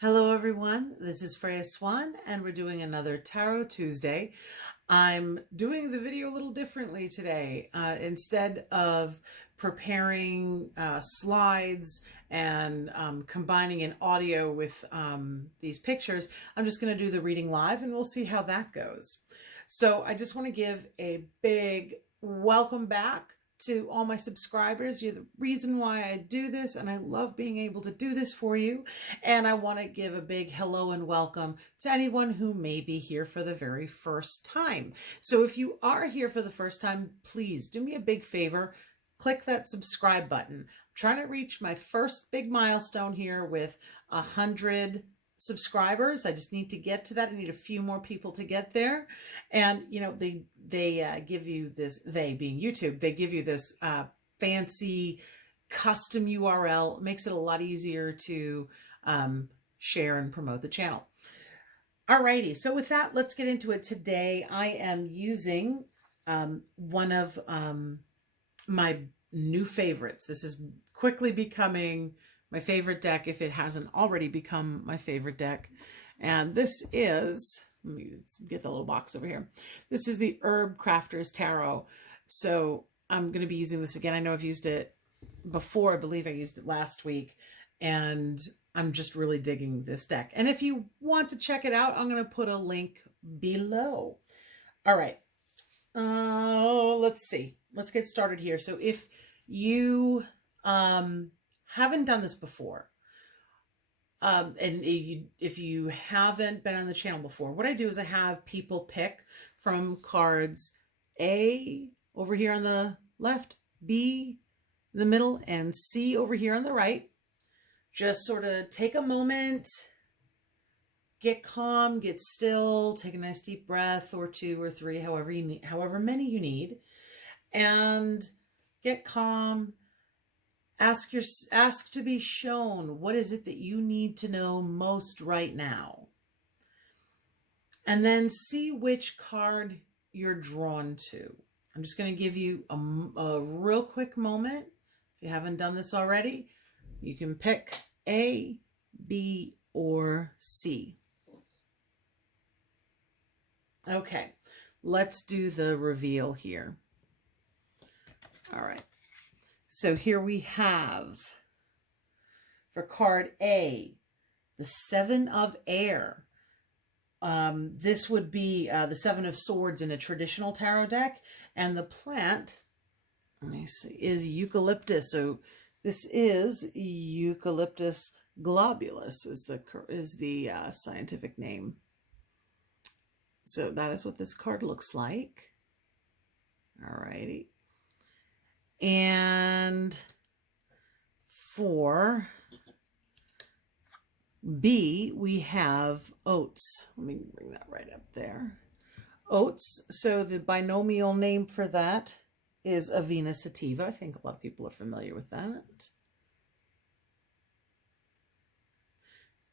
Hello everyone, this is Freya Swan and we're doing another Tarot Tuesday. I'm doing the video a little differently today. Instead of preparing slides and combining an audio with these pictures, I'm just going to do the reading live and we'll see how that goes. So I just want to give a big welcome back to all my subscribers. You're the reason why I do this, and I love being able to do this for you. And I want to give a big hello and welcome to anyone who may be here for the very first time. So if you are here for the first time, please do me a big favor. Click that subscribe button. I'm trying to reach my first big milestone here with 100 subscribers. I just need to get to that. I need a few more people to get there. And, you know, they give you this, they being YouTube, they give you this fancy custom URL. It makes it a lot easier to share and promote the channel. Alrighty, so with that, let's get into it. Today I am using one of my new favorites. This is quickly becoming my favorite deck if it hasn't already become my favorite deck. And this is, let me get the little box over here. This is the Herb Crafters Tarot. So I'm going to be using this again. I know I've used it before. I believe I used it last week. And I'm just really digging this deck. And if you want to check it out, I'm going to put a link below. All right. Let's see. Let's get started here. So if you haven't done this before, and if you haven't been on the channel before, what I do is I have people pick from cards A over here on the left, B in the middle, and C over here on the right. Just sort of take a moment, get calm, get still, take a nice deep breath or two or three, however you need, however many you need, and get calm. Ask to be shown, what is it that you need to know most right now? And then see which card you're drawn to. I'm just going to give you a real quick moment. If you haven't done this already, you can pick A, B, or C. Okay, let's do the reveal here. All right. So here we have, for card A, the Seven of Air. This would be the Seven of Swords in a traditional tarot deck. And the plant, let me see, is eucalyptus. So this is Eucalyptus globulus is the scientific name. So that is what this card looks like. All righty. And for B, we have oats. Let me bring that right up there. Oats. So the binomial name for that is Avena sativa. I think a lot of people are familiar with that.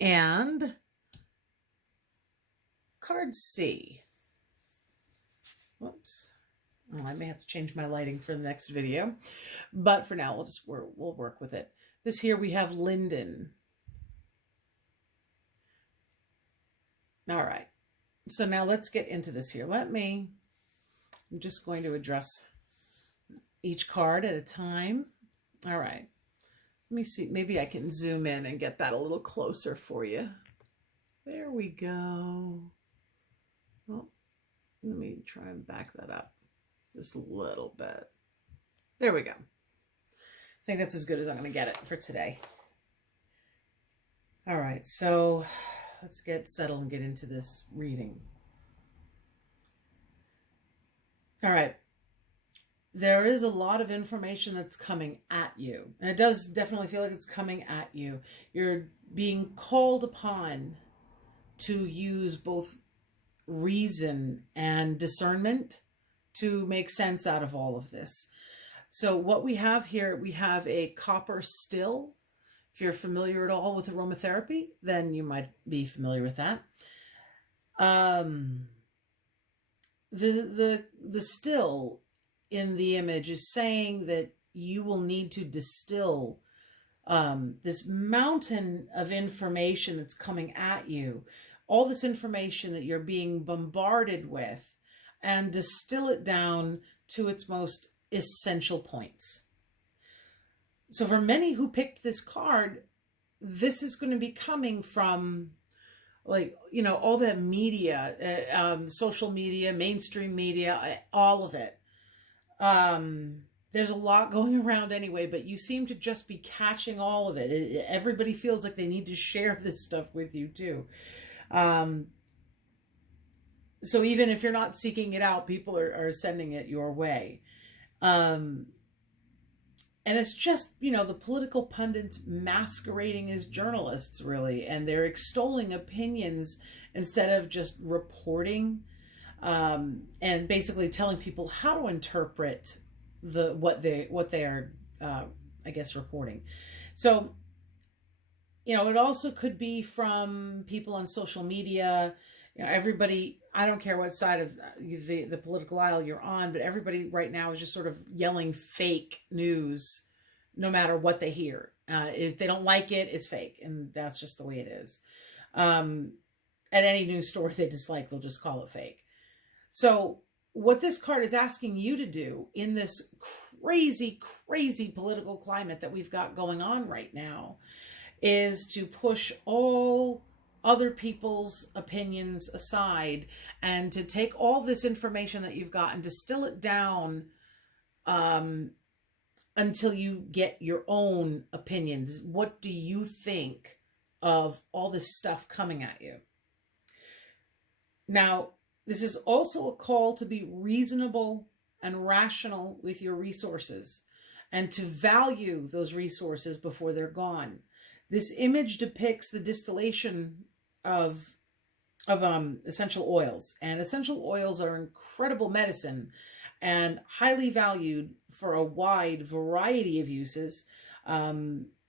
And card C. Whoops. Oh, I may have to change my lighting for the next video, but for now we'll work with it. This here we have linden. All right, so now let's get into this here. I'm just going to address each card at a time. All right, let me see, maybe I can zoom in and get that a little closer for you. There we go. Oh, let me try and back that up just a little bit. There we go. I think that's as good as I'm going to get it for today. All right, so let's get settled and get into this reading. All right. There is a lot of information that's coming at you. And it does definitely feel like it's coming at you. You're being called upon to use both reason and discernment to make sense out of all of this. So what we have here, we have a copper still. If you're familiar at all with aromatherapy, then you might be familiar with that. The still in the image is saying that you will need to distill this mountain of information that's coming at you, all this information that you're being bombarded with, and distill it down to its most essential points. So for many who picked this card, this is going to be coming from, like, you know, all that media, social media, mainstream media, all of it. There's a lot going around anyway, but you seem to just be catching all of it. Everybody feels like they need to share this stuff with you too. So even if you're not seeking it out, people are sending it your way. And it's just, you know, the political pundits masquerading as journalists, really, and they're extolling opinions instead of just reporting, and basically telling people how to interpret what they are, I guess, reporting. So, you know, it also could be from people on social media. You know, everybody, I don't care what side of the political aisle you're on, but everybody right now is just sort of yelling fake news, no matter what they hear. If they don't like it, it's fake, and that's just the way it is. At any news story they dislike, they'll just call it fake. So what this card is asking you to do in this crazy, crazy political climate that we've got going on right now is to push all other people's opinions aside and to take all this information that you've got and distill it down until you get your own opinions. What do you think of all this stuff coming at you? Now, this is also a call to be reasonable and rational with your resources and to value those resources before they're gone. This image depicts the distillation of essential oils, and essential oils are incredible medicine and highly valued for a wide variety of uses.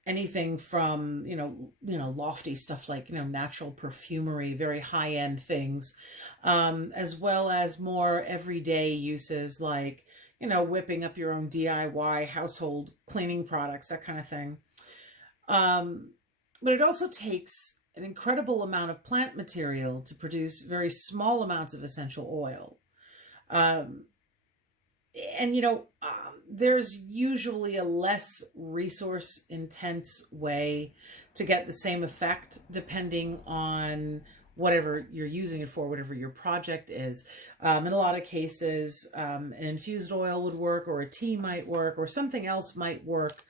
Anything from, you know, lofty stuff like, you know, natural perfumery, very high-end things, as well as more everyday uses like, you know, whipping up your own DIY household cleaning products, that kind of thing. But it also takes an incredible amount of plant material to produce very small amounts of essential oil. And, you know, there's usually a less resource intense way to get the same effect depending on whatever you're using it for, whatever your project is. In a lot of cases, an infused oil would work, or a tea might work, or something else might work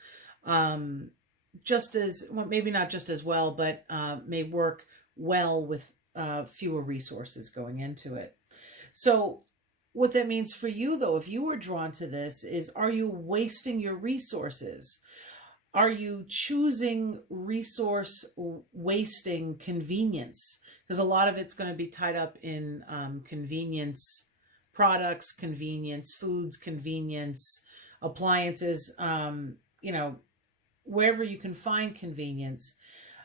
just as, well, maybe not just as well, but may work well with fewer resources going into it. So what that means for you, though, if you were drawn to this, is, are you wasting your resources? Are you choosing resource wasting convenience? Because a lot of it's going to be tied up in convenience products, convenience foods, convenience appliances, you know, wherever you can find convenience.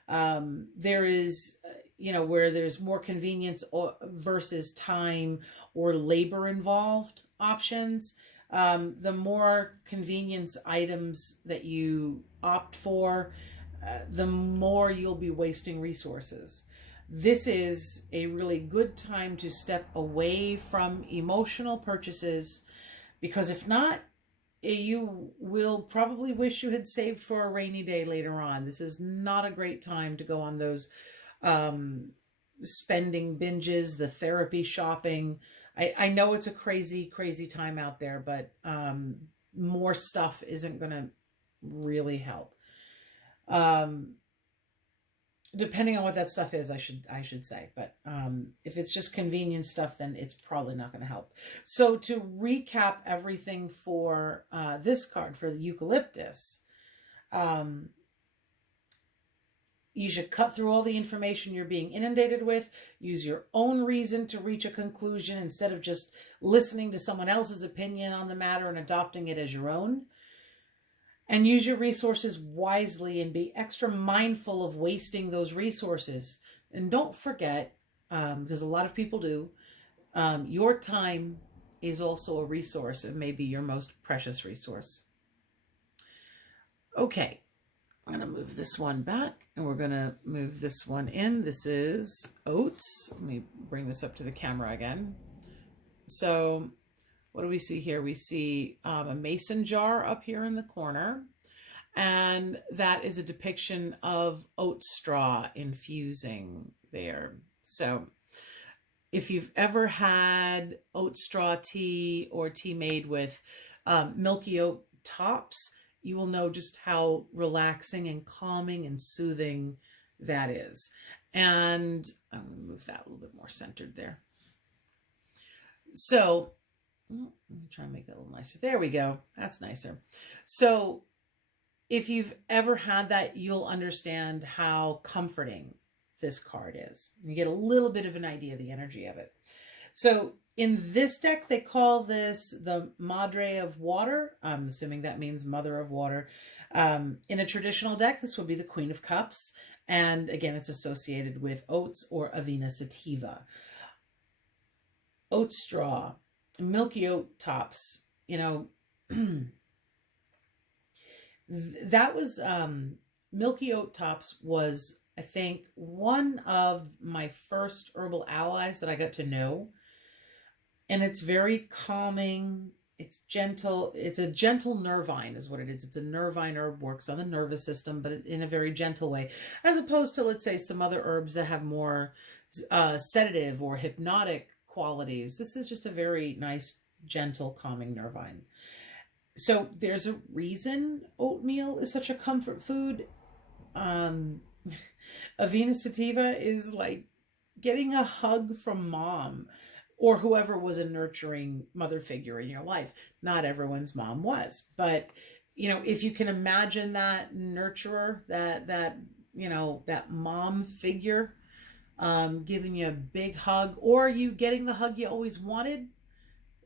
There is, you know, where there's more convenience versus time or labor involved options, the more convenience items that you opt for, the more you'll be wasting resources. This is a really good time to step away from emotional purchases, because if not, you will probably wish you had saved for a rainy day later on. This is not a great time to go on those spending binges, the therapy shopping. I know it's a crazy, crazy time out there, but more stuff isn't going to really help. Depending on what that stuff is, I should say. But if it's just convenient stuff, then it's probably not going to help. So to recap everything for this card, for the eucalyptus, you should cut through all the information you're being inundated with. Use your own reason to reach a conclusion instead of just listening to someone else's opinion on the matter and adopting it as your own. And use your resources wisely and be extra mindful of wasting those resources. And don't forget, because a lot of people do, your time is also a resource. It may be your most precious resource. Okay. I'm going to move this one back, and we're going to move this one in. This is oats. Let me bring this up to the camera again. So what do we see here? We see a mason jar up here in the corner, and that is a depiction of oat straw infusing there. So if you've ever had oat straw tea or tea made with milky oat tops, you will know just how relaxing and calming and soothing that is. And I'm going to move that a little bit more centered there. So let me try and make that a little nicer. There we go. That's nicer. So if you've ever had that, you'll understand how comforting this card is. You get a little bit of an idea of the energy of it. So in this deck, they call this the Madre of Water. I'm assuming that means Mother of Water. In a traditional deck, this would be the Queen of Cups. And again, it's associated with oats or Avena sativa. Oat straw, milky oat tops, you know, that was, milky oat tops was, I think, one of my first herbal allies that I got to know. And it's very calming. It's gentle. It's a gentle nervine is what it is. It's a nervine herb, works on the nervous system, but in a very gentle way, as opposed to, let's say, some other herbs that have more sedative or hypnotic qualities. This is just a very nice, gentle, calming nervine. So there's a reason oatmeal is such a comfort food. Avena sativa is like getting a hug from mom or whoever was a nurturing mother figure in your life. Not everyone's mom was, but you know, if you can imagine that nurturer, that you know, that mom figure, giving you a big hug, or you getting the hug you always wanted,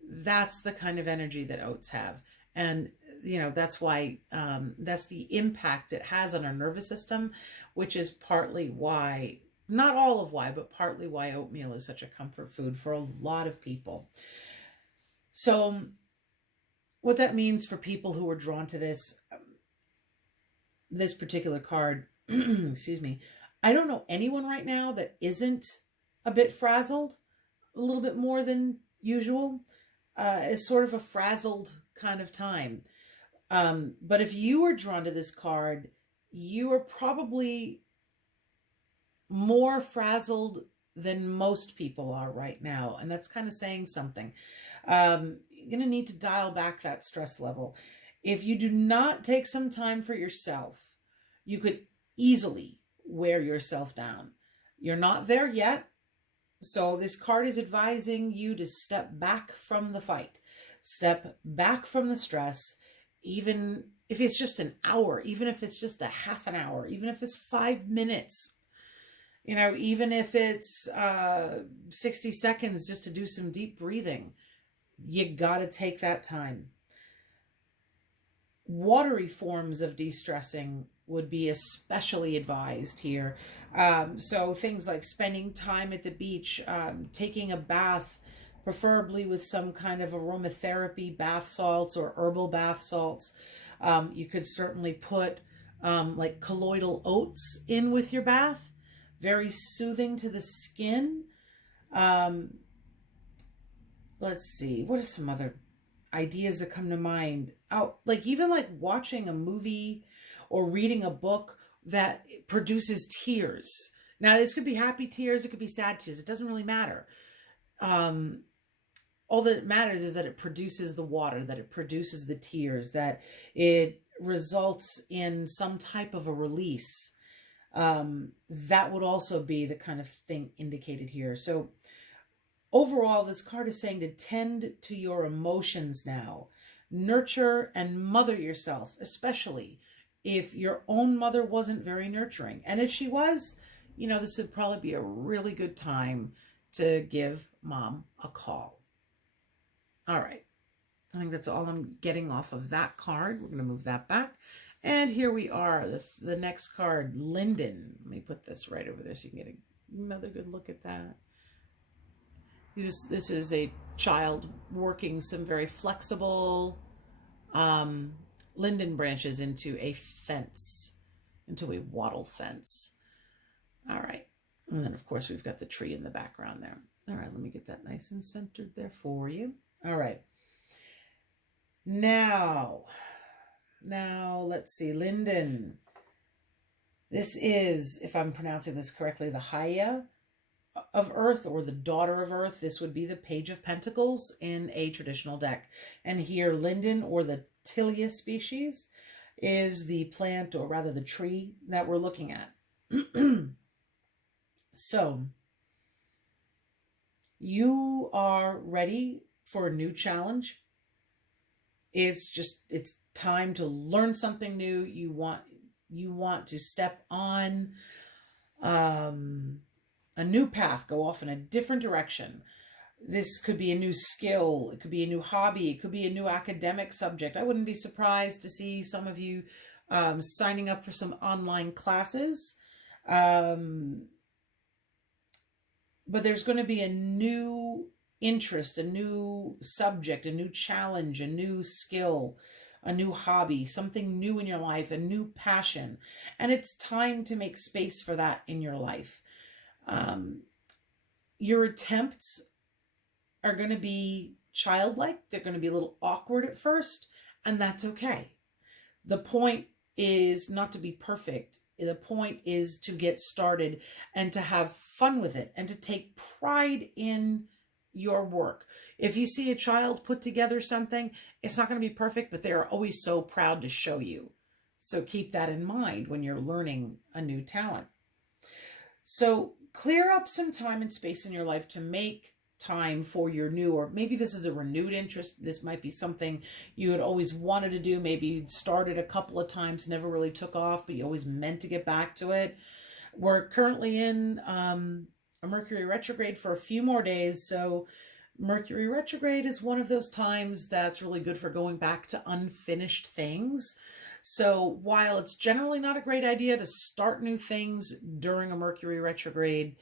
that's the kind of energy that oats have. And you know, that's why, that's the impact it has on our nervous system, which is partly why, not all of why, but partly why oatmeal is such a comfort food for a lot of people. So what that means for people who are drawn to this particular card, excuse me, I don't know anyone right now that isn't a bit frazzled, a little bit more than usual. It's sort of a frazzled kind of time. But if you are drawn to this card, you are probably more frazzled than most people are right now. And that's kind of saying something. You're going to need to dial back that stress level. If you do not take some time for yourself, you could easily wear yourself down. You're not there yet. So this card is advising you to step back from the fight, step back from the stress, even if it's just an hour, even if it's just a half an hour, even if it's 5 minutes, you know, even if it's 60 seconds just to do some deep breathing, you got to take that time. Watery forms of de-stressing would be especially advised here. So things like spending time at the beach, taking a bath, preferably with some kind of aromatherapy bath salts or herbal bath salts. You could certainly put like colloidal oats in with your bath. Very soothing to the skin. Let's see, what are some other ideas that come to mind? Like even like watching a movie or reading a book that produces tears. Now, this could be happy tears, it could be sad tears. It doesn't really matter. All that matters is that it produces the water, that it produces the tears, that it results in some type of a release. That would also be the kind of thing indicated here. So overall, this card is saying to tend to your emotions now. Nurture and mother yourself, especially if your own mother wasn't very nurturing. And if she was, you know, this would probably be a really good time to give mom a call. All right. I think that's all I'm getting off of that card. We're going to move that back. And here we are, the next card, Linden. Let me put this right over there so you can get another good look at that. This is a child working some very flexible linden branches into a fence. until we wattle fence. All right. And then, of course, we've got the tree in the background there. All right, let me get that nice and centered there for you. All right. Now, let's see, Linden. This is, if I'm pronouncing this correctly, the Haya of Earth, or the Daughter of Earth. This would be the Page of Pentacles in a traditional deck. And here, Linden, or the Tilia species, is the plant, or rather the tree, that we're looking at. So, you are ready for a new challenge. It's time to learn something new. You want to step on a new path, go off in a different direction. This could be a new skill. It could be a new hobby. It could be a new academic subject. I wouldn't be surprised to see some of you signing up for some online classes. But there's going to be a new interest, a new subject, a new challenge, a new skill, a new hobby, something new in your life, a new passion. And it's time to make space for that in your life. Your attempts are going to be childlike. They're going to be a little awkward at first, and that's okay. The point is not to be perfect. The point is to get started and to have fun with it and to take pride in your work. If you see a child put together something, it's not going to be perfect, but they're always so proud to show you. So keep that in mind when you're learning a new talent. So clear up some time and space in your life to make time for your new, or maybe this is a renewed interest. This might be something you had always wanted to do. Maybe you'd started a couple of times, never really took off, but you always meant to get back to it. We're currently in a Mercury retrograde for a few more days. So Mercury retrograde is one of those times that's really good for going back to unfinished things. So while it's generally not a great idea to start new things during a Mercury retrograde,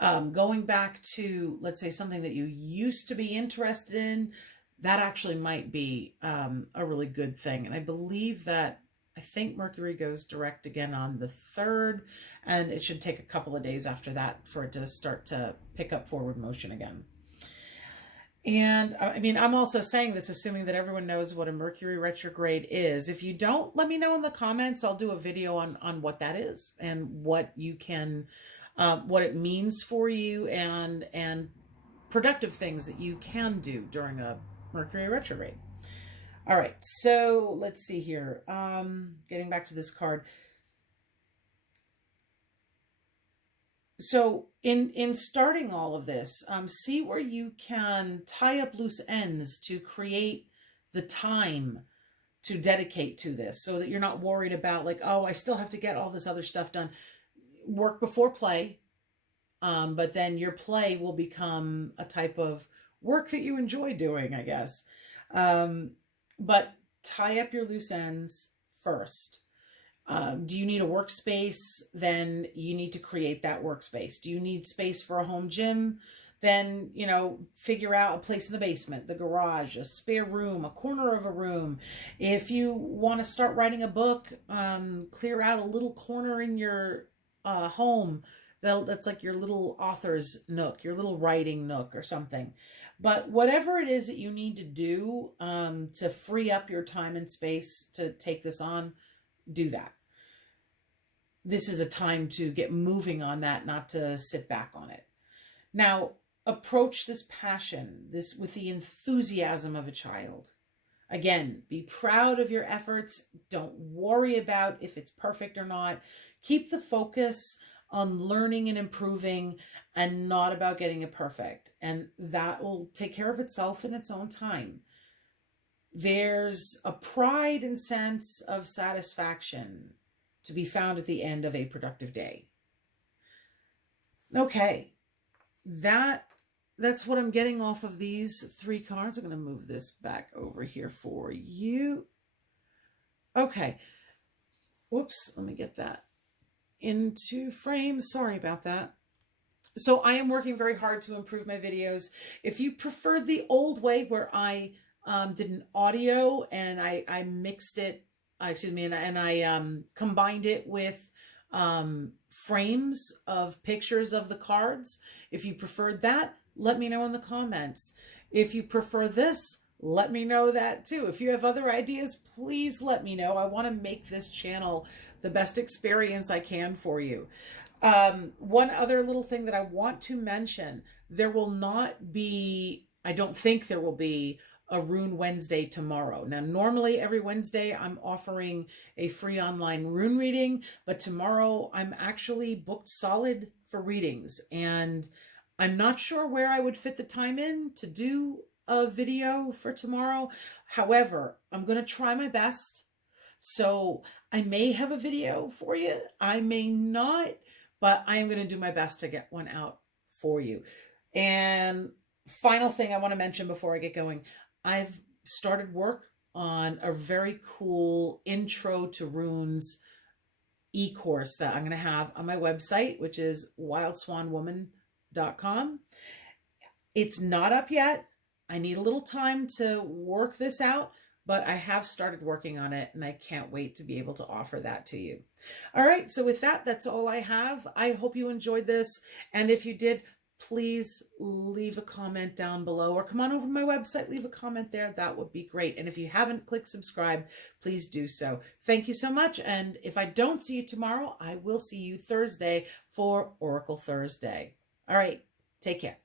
going back to, let's say, something that you used to be interested in, that actually might be a really good thing. And I think Mercury goes direct again on the 3rd, and it should take a couple of days after that for it to start to pick up forward motion again. And I mean, I'm also saying this assuming that everyone knows what a Mercury retrograde is. If you don't, let me know in the comments. I'll do a video on what that is and what you can, what it means for you, and productive things that you can do during a Mercury retrograde. All right, so let's see here. Getting back to this card. So in starting all of this, see where you can tie up loose ends to create the time to dedicate to this, so that you're not worried about like, oh, I still have to get all this other stuff done. Work before play, but then your play will become a type of work that you enjoy doing, I guess. But tie up your loose ends first. Do you need a workspace? Then you need to create that workspace. Do you need space for a home gym? Then, you know, figure out a place in the basement, the garage, a spare room, a corner of a room. If you want to start writing a book, clear out a little corner in your home. That's like your little author's nook, your little writing nook or something. But whatever it is that you need to do to free up your time and space to take this on, do that. This is a time to get moving on that, not to sit back on it. Now, approach this passion, this with the enthusiasm of a child. Again, be proud of your efforts. Don't worry about if it's perfect or not. Keep the focus on learning and improving, and not about getting it perfect. And that will take care of itself in its own time. There's a pride and sense of satisfaction to be found at the end of a productive day. Okay, that's what I'm getting off of these 3 cards. I'm going to move this back over here for you. Okay. Whoops, let me get that into frame. Sorry about that. So I am working very hard to improve my videos. If you preferred the old way where I did an audio and I mixed it excuse me, and I combined it with frames of pictures of the cards. If you preferred that, let me know in the comments. If you prefer this, let me know that too. If you have other ideas, please let me know. I want to make this channel the best experience I can for you. One other little thing that I want to mention, there will not be, I don't think there will be a Rune Wednesday tomorrow. Now, normally every Wednesday I'm offering a free online rune reading, but tomorrow I'm actually booked solid for readings, and I'm not sure where I would fit the time in to do a video for tomorrow. However, I'm going to try my best. So I may have a video for you. I may not, but I am going to do my best to get one out for you. And final thing I want to mention before I get going, I've started work on a very cool Intro to Runes e-course that I'm going to have on my website, which is wildswanwoman.com. It's not up yet. I need a little time to work this out, but I have started working on it, and I can't wait to be able to offer that to you. All right, so with that, that's all I have. I hope you enjoyed this, and if you did, please leave a comment down below, or come on over to my website, leave a comment there. That would be great. And if you haven't clicked subscribe, please do so. Thank you so much, and if I don't see you tomorrow, I will see you Thursday for Oracle Thursday. All right, take care.